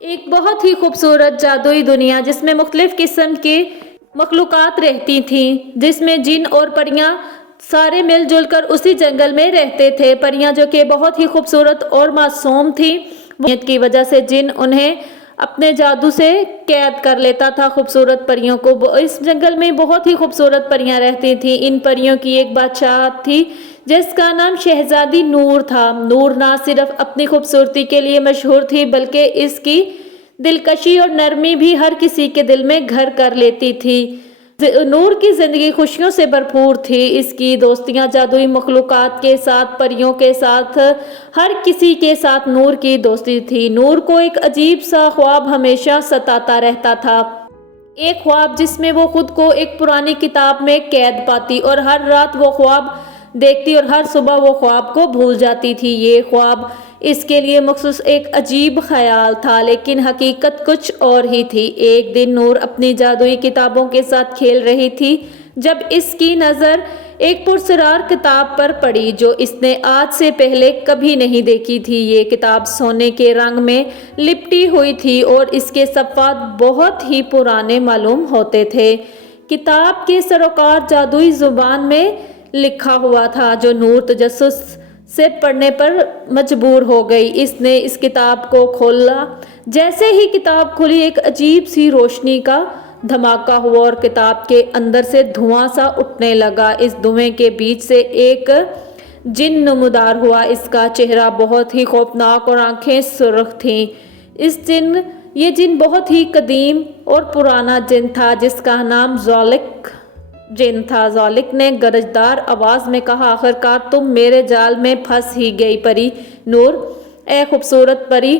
ایک بہت ہی خوبصورت جادوئی دنیا جس میں مختلف قسم کی مخلوقات رہتی تھیں، جس میں جن اور پریاں سارے مل جل کر اسی جنگل میں رہتے تھے۔ پریاں جو کہ بہت ہی خوبصورت اور معصوم تھیں، کی وجہ سے جن انہیں اپنے جادو سے قید کر لیتا تھا۔ خوبصورت پریوں کو اس جنگل میں بہت ہی خوبصورت پریاں رہتی تھیں۔ ان پریوں کی ایک بادشاہ تھی جس کا نام شہزادی نور تھا۔ نور نہ صرف اپنی خوبصورتی کے لیے مشہور تھی بلکہ اس کی دلکشی اور نرمی بھی ہر کسی کے دل میں گھر کر لیتی تھی۔ نور کی زندگی خوشیوں سے بھرپور تھی۔ اس کی دوستیاں جادوئی مخلوقات کے ساتھ، پریوں کے ساتھ، ہر کسی کے ساتھ نور کی دوستی تھی۔ نور کو ایک عجیب سا خواب ہمیشہ ستاتا رہتا تھا۔ ایک خواب جس میں وہ خود کو ایک پرانی کتاب میں قید پاتی اور ہر رات وہ خواب دیکھتی اور ہر صبح وہ خواب کو بھول جاتی تھی۔ یہ خواب اس کے لیے مخصوص ایک عجیب خیال تھا، لیکن حقیقت کچھ اور ہی تھی۔ ایک دن نور اپنی جادوئی کتابوں کے ساتھ کھیل رہی تھی جب اس کی نظر ایک پراسرار کتاب پر پڑی جو اس نے آج سے پہلے کبھی نہیں دیکھی تھی۔ یہ کتاب سونے کے رنگ میں لپٹی ہوئی تھی اور اس کے صفحات بہت ہی پرانے معلوم ہوتے تھے۔ کتاب کے سروکار جادوئی زبان میں لکھا ہوا تھا جو نور تجسس سے پڑھنے پر مجبور ہو گئی۔ اس نے اس کتاب کو کھولا۔ جیسے ہی کتاب کھلی ایک عجیب سی روشنی کا دھماکہ ہوا اور کتاب کے اندر سے دھواں سا اٹھنے لگا۔ اس دھوئیں کے بیچ سے ایک جن نمودار ہوا۔ اس کا چہرہ بہت ہی خوفناک اور آنکھیں سرخ تھیں۔ یہ جن بہت ہی قدیم اور پرانا جن تھا جس کا نام زالک جن تھا۔ زالک نے گرجدار آواز میں کہا، آخرکار تم میرے جال میں پھنس ہی گئی پری نور، اے خوبصورت پری،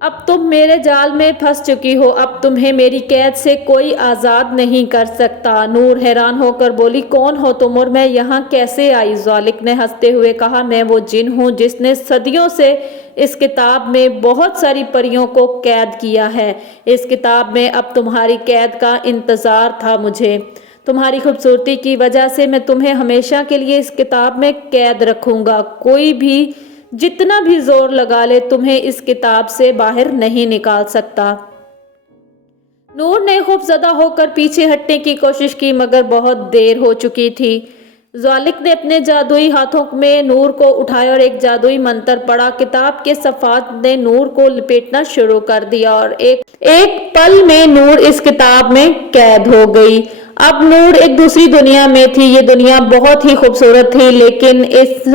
اب تم میرے جال میں پھنس چکی ہو۔ اب تمہیں میری قید سے کوئی آزاد نہیں کر سکتا۔ نور حیران ہو کر بولی، کون ہو تم اور میں یہاں کیسے آئی؟ زالک نے ہنستے ہوئے کہا، میں وہ جن ہوں جس نے صدیوں سے اس کتاب میں بہت ساری پریوں کو قید کیا ہے۔ اس کتاب میں اب تمہاری قید کا انتظار تھا مجھے۔ تمہاری خوبصورتی کی وجہ سے میں تمہیں ہمیشہ کے لیے اس کتاب میں قید رکھوں گا۔ کوئی بھی جتنا بھی زور لگا لے تمہیں اس کتاب سے باہر نہیں نکال سکتا۔ نور نے خوفزدہ ہو کر پیچھے ہٹنے کی کوشش کی مگر بہت دیر ہو چکی تھی۔ زالک نے اپنے جادوئی ہاتھوں میں نور کو اٹھایا اور ایک جادوئی منتر پڑھا۔ کتاب کے صفحات نے نور کو لپیٹنا شروع کر دیا اور ایک پل میں نور اس کتاب میں قید ہو گئی۔ اب نور ایک دوسری دنیا میں تھی۔ یہ دنیا بہت ہی خوبصورت تھی لیکن اس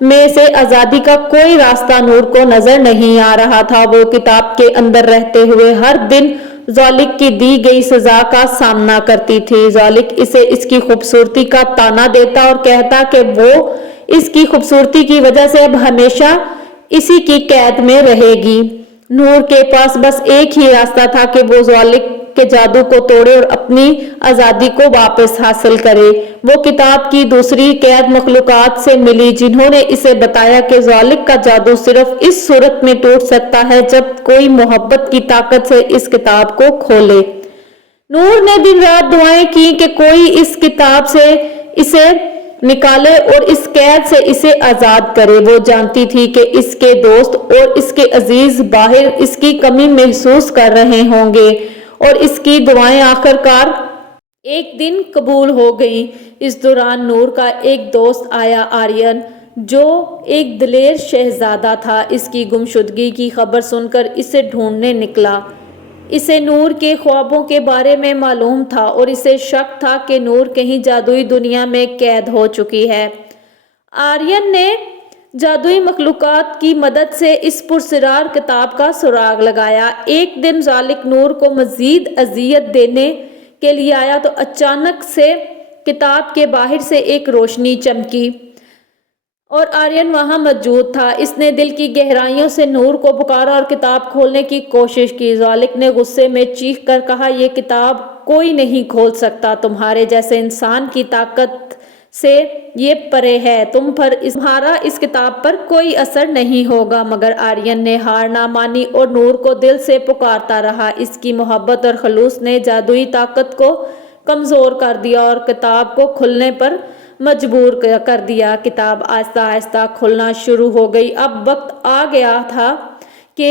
میں سے آزادی کا کوئی راستہ نور کو نظر نہیں آ رہا تھا۔ وہ کتاب کے اندر رہتے ہوئے ہر دن زالک کی دی گئی سزا کا سامنا کرتی تھی۔ زالک اسے اس کی خوبصورتی کا طعنہ دیتا اور کہتا کہ وہ اس کی خوبصورتی کی وجہ سے اب ہمیشہ اسی کی قید میں رہے گی۔ نور کے پاس بس ایک ہی راستہ تھا کہ وہ زالک کے جادو کو توڑے اور اپنی آزادی کو واپس حاصل کرے۔ وہ کتاب کی دوسری قید مخلوقات سے ملی جنہوں نے اسے بتایا کہ زالک کا جادو صرف اس صورت میں ٹوٹ سکتا ہے جب کوئی محبت کی طاقت سے اس کتاب کو کھولے۔ نور نے دن رات دعائیں کی کہ کوئی اس کتاب سے اسے نکالے اور اس قید سے اسے آزاد کرے۔ وہ جانتی تھی کہ اس کے دوست اور اس کے عزیز باہر اس کی کمی محسوس کر رہے ہوں گے اور اس کی دعائیں آخرکار ایک دن قبول ہو گئیں۔ اس دوران نور کا ایک دوست آیا، آریان، جو ایک دلیر شہزادہ تھا۔ اس کی گمشدگی کی خبر سن کر اسے ڈھونڈنے نکلا۔ اسے نور کے خوابوں کے بارے میں معلوم تھا اور اسے شک تھا کہ نور کہیں جادوئی دنیا میں قید ہو چکی ہے۔ آریان نے جادوئی مخلوقات کی مدد سے اس پراسرار کتاب کا سراغ لگایا۔ ایک دن زالک نور کو مزید اذیت دینے کے لیے آیا تو اچانک سے کتاب کے باہر سے ایک روشنی چمکی اور آریان وہاں موجود تھا۔ اس نے دل کی گہرائیوں سے نور کو پکارا اور کتاب کھولنے کی کوشش کی۔ زالک نے غصے میں چیخ کر کہا، یہ کتاب کوئی نہیں کھول سکتا، تمہارے جیسے انسان کی طاقت سے یہ پرے ہے، تمہارا اس کتاب پر کوئی اثر نہیں ہوگا۔ مگر آریان نے ہار نہ مانی اور نور کو دل سے پکارتا رہا۔ اس کی محبت اور خلوص نے جادوئی طاقت کو کمزور کر دیا اور کتاب کو کھلنے پر مجبور کر دیا۔ کتاب آہستہ آہستہ کھلنا شروع ہو گئی۔ اب وقت آ گیا تھا کہ